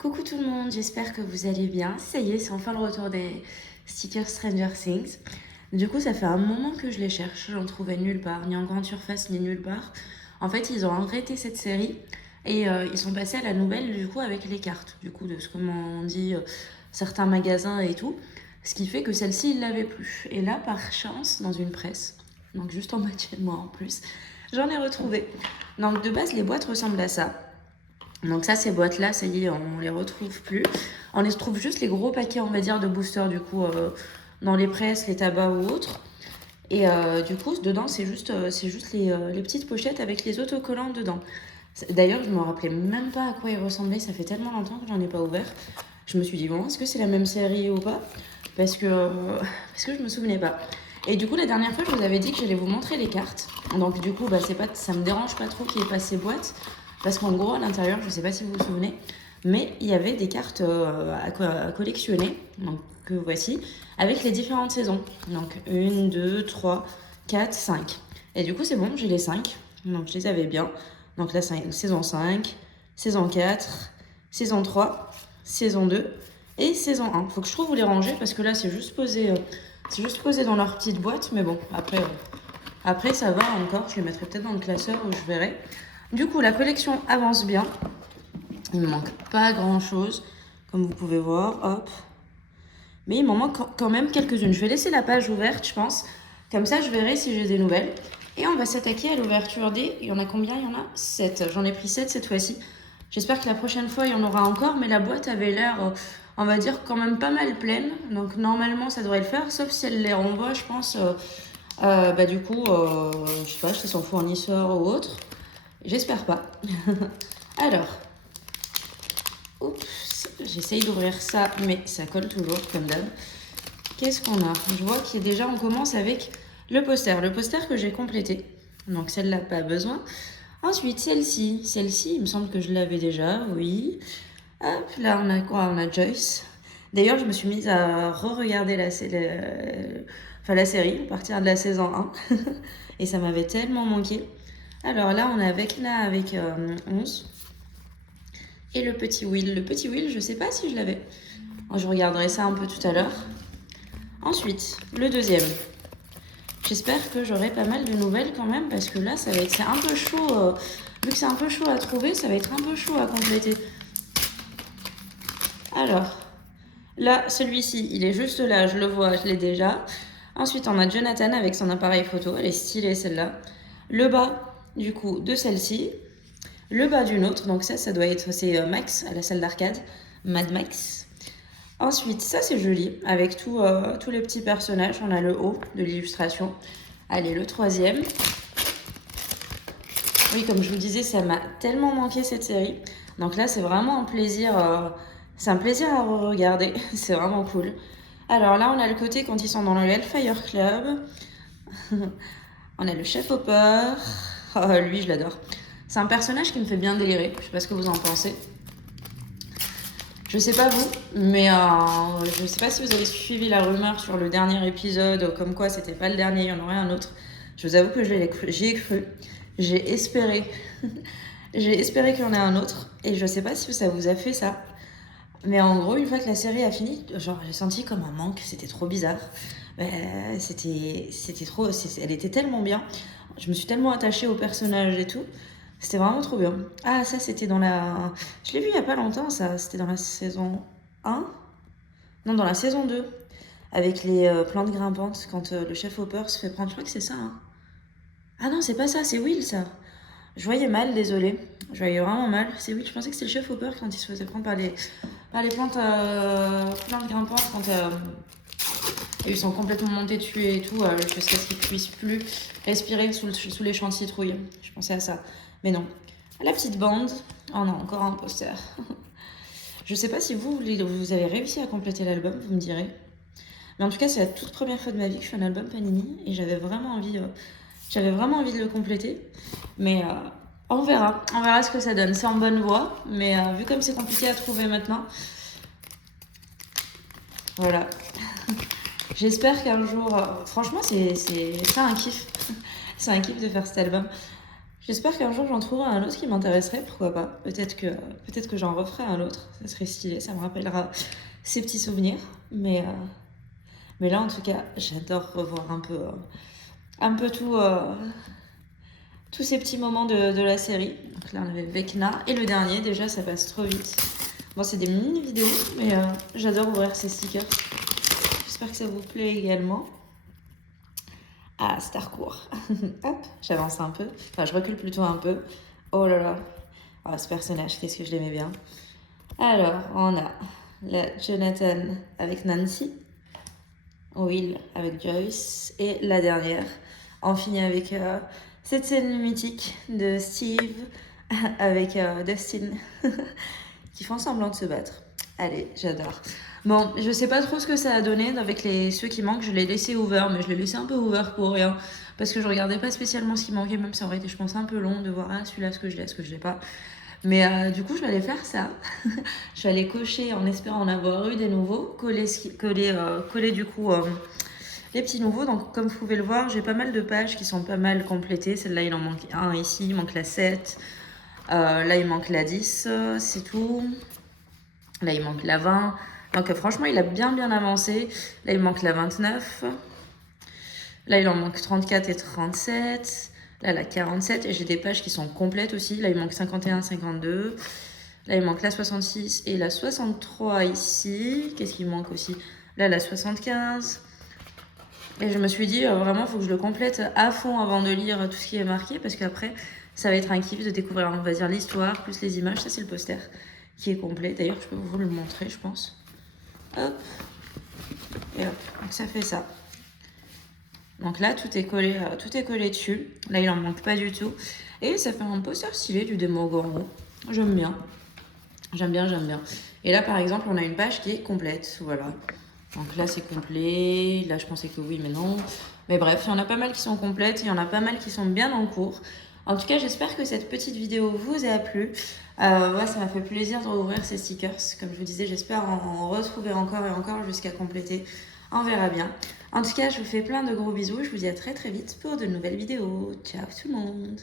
Coucou tout le monde, j'espère que vous allez bien. Ça y est, c'est enfin le retour des stickers Stranger Things. Du coup, ça fait un moment que je les cherche, j'en trouvais nulle part, ni en grande surface, ni nulle part. En fait, ils ont arrêté cette série et ils sont passés à la nouvelle, du coup, avec les cartes, du coup, de ce que m'ont dit certains magasins et tout. Ce qui fait que celle-ci, ils l'avaient plus. Et là, par chance, dans une presse, donc juste en bas de chez moi en plus, j'en ai retrouvé. Donc de base, les boîtes ressemblent à ça. Donc ça, ces boîtes-là, ça y est, on les retrouve plus. On les trouve juste les gros paquets, on va dire, de boosters, du coup, dans les presses, les tabacs ou autres. Et du coup, dedans, c'est juste les petites pochettes avec les autocollants dedans. D'ailleurs, je me rappelais même pas à quoi ils ressemblaient, ça fait tellement longtemps que j'en ai pas ouvert. Je me suis dit, bon, est-ce que c'est la même série ou pas parce que je me souvenais pas. Et du coup, la dernière fois, je vous avais dit que j'allais vous montrer les cartes. Donc du coup, ça me dérange pas trop qu'il n'y ait pas ces boîtes. Parce qu'en gros, à l'intérieur, je ne sais pas si vous vous souvenez, mais il y avait des cartes à collectionner, donc que voici, avec les différentes saisons. Donc 1, 2, 3, 4, 5. Et du coup, c'est bon, j'ai les 5. Donc je les avais bien. Donc là, saison 5, saison 4, saison 3, saison 2 et saison 1. Faut que je trouve où les ranger parce que là, c'est juste posé dans leur petite boîte. Mais bon, après ça va encore. Je les mettrai peut-être dans le classeur où je verrai. Du coup, la collection avance bien. Il ne me manque pas grand-chose, comme vous pouvez voir. Hop. Mais il m'en manque quand même quelques-unes. Je vais laisser la page ouverte, je pense. Comme ça, je verrai si j'ai des nouvelles. Et on va s'attaquer à l'ouverture des... Il y en a combien? Il y en a 7. J'en ai pris 7 cette fois-ci. J'espère que la prochaine fois, il y en aura encore. Mais la boîte avait l'air, on va dire, quand même pas mal pleine. Donc normalement, ça devrait le faire. Sauf si elle les renvoie, je pense... du coup, je sais pas, chez son fournisseur ou autre. J'espère pas. Alors, oups, j'essaye d'ouvrir ça, mais ça colle toujours, comme d'hab. Qu'est-ce qu'on a? Je vois qu'il y a déjà, on commence avec le poster. Le poster que j'ai complété. Donc celle-là, pas besoin. Ensuite, celle-ci. Celle-ci, il me semble que je l'avais déjà, oui. Hop, là, on a quoi? On a Joyce. D'ailleurs, je me suis mise à re-regarder la série, à partir de la saison 1. Et ça m'avait tellement manqué. Alors là, on a Vecna avec 11. Et le petit Will. Le petit Will, je sais pas si je l'avais. Je regarderai ça un peu tout à l'heure. Ensuite, le deuxième. J'espère que j'aurai pas mal de nouvelles quand même, parce que là, c'est un peu chaud. Vu que c'est un peu chaud à trouver, ça va être un peu chaud à compléter. Alors, là, celui-ci, il est juste là, je le vois, je l'ai déjà. Ensuite, on a Jonathan avec son appareil photo. Elle est stylée, celle-là. Le bas, du coup, de celle-ci. Le bas d'une autre, donc ça doit être, c'est Max à la salle d'arcade, Mad Max. Ensuite, ça c'est joli, avec tous les petits personnages. On a le haut de l'illustration. Allez, le troisième. Oui, comme je vous disais, ça m'a tellement manqué cette série. Donc là, c'est vraiment un plaisir, c'est un plaisir à regarder. C'est vraiment cool. Alors là, on a le côté quand ils sont dans le Hellfire Club. On a le chef Hopper. Oh, lui, je l'adore. C'est un personnage qui me fait bien délirer. Je sais pas ce que vous en pensez. Je sais pas vous, mais je sais pas si vous avez suivi la rumeur sur le dernier épisode, comme quoi c'était pas le dernier, il y en aurait un autre. Je vous avoue que j'y ai cru. J'ai espéré. J'ai espéré qu'il y en ait un autre. Et je sais pas si ça vous a fait ça. Mais en gros, une fois que la série a fini, genre j'ai senti comme un manque, c'était trop bizarre. C'était trop. Elle était tellement bien. Je me suis tellement attachée au personnage et tout. C'était vraiment trop bien. Ah, ça, c'était dans la. Je l'ai vu il y a pas longtemps, ça. C'était dans la saison 1. Non, dans la saison 2. Avec les plantes grimpantes, quand le chef Hopper se fait prendre. Je crois que c'est ça, hein. Ah non, c'est pas ça, c'est Will, ça. Je voyais mal, désolé. Je voyais vraiment mal. C'est Will, je pensais que c'était le chef Hopper quand il se faisait prendre par les plantes grimpantes, quand ils sont complètement montés dessus et tout, jusqu'à ce qu'ils puissent plus respirer sous les champs de citrouille. Je pensais à ça. Mais non. La petite bande. Oh non, encore un poster. Je sais pas si vous avez réussi à compléter l'album, vous me direz. Mais en tout cas, c'est la toute première fois de ma vie que je fais un album Panini et j'avais vraiment envie de le compléter. Mais on verra. On verra ce que ça donne. C'est en bonne voie. Mais vu comme c'est compliqué à trouver maintenant, voilà. J'espère qu'un jour... franchement, c'est un kiff. C'est un kiff de faire cet album. J'espère qu'un jour j'en trouverai un autre qui m'intéresserait, pourquoi pas. Peut-être que j'en referai un autre, ça serait stylé, ça me rappellera ces petits souvenirs. Mais là en tout cas, j'adore revoir un peu tous ces petits moments de la série. Donc là on avait Vecna, et le dernier déjà ça passe trop vite. Bon c'est des mini vidéos, mais j'adore ouvrir ces stickers. J'espère que ça vous plaît également. Ah, Starcourt. Hop, j'avance un peu. Enfin, je recule plutôt un peu. Oh là là. Oh, ce personnage, qu'est-ce que je l'aimais bien. Alors, on a la Jonathan avec Nancy. Will avec Joyce. Et la dernière, on finit avec cette scène mythique de Steve avec Dustin qui font semblant de se battre. Allez, j'adore. Bon, je sais pas trop ce que ça a donné avec ceux qui manquent. Je l'ai laissé ouvert, mais je l'ai laissé un peu ouvert pour rien. Parce que je regardais pas spécialement ce qui manquait, même si ça aurait été, je pense, un peu long de voir, ah, celui-là, ce que je l'ai pas. Mais du coup, je vais aller faire ça. Je vais aller cocher en espérant en avoir eu des nouveaux. Coller du coup les petits nouveaux. Donc, comme vous pouvez le voir, j'ai pas mal de pages qui sont pas mal complétées. Celle-là, il en manque un ici, il manque la 7. Là, il manque la 10, c'est tout. Là, il manque la 20. Donc, franchement, il a bien avancé. Là, il manque la 29. Là, il en manque 34 et 37. Là, la 47. Et j'ai des pages qui sont complètes aussi. Là, il manque 51, 52. Là, il manque la 66 et la 63 ici. Qu'est-ce qu'il manque aussi? Là, la 75. Et je me suis dit, vraiment, il faut que je le complète à fond avant de lire tout ce qui est marqué. Parce qu'après, ça va être un kiff de découvrir, on va dire, l'histoire, plus les images. Ça, c'est le poster qui est complet. D'ailleurs, je peux vous le montrer, je pense. Hop. Et hop. Donc, ça fait ça. Donc là, tout est collé dessus. Là, il en manque pas du tout. Et ça fait un poster stylé du Demogorgon. J'aime bien. J'aime bien. Et là, par exemple, on a une page qui est complète. Voilà. Donc là, c'est complet. Là, je pensais que oui, mais non. Mais bref, il y en a pas mal qui sont complètes. Il y en a pas mal qui sont bien en cours. En tout cas, j'espère que cette petite vidéo vous a plu. Ouais, ça m'a fait plaisir de rouvrir ces stickers. Comme je vous disais, j'espère en retrouver encore et encore jusqu'à compléter. On verra bien. En tout cas, je vous fais plein de gros bisous. Je vous dis à très vite pour de nouvelles vidéos. Ciao tout le monde!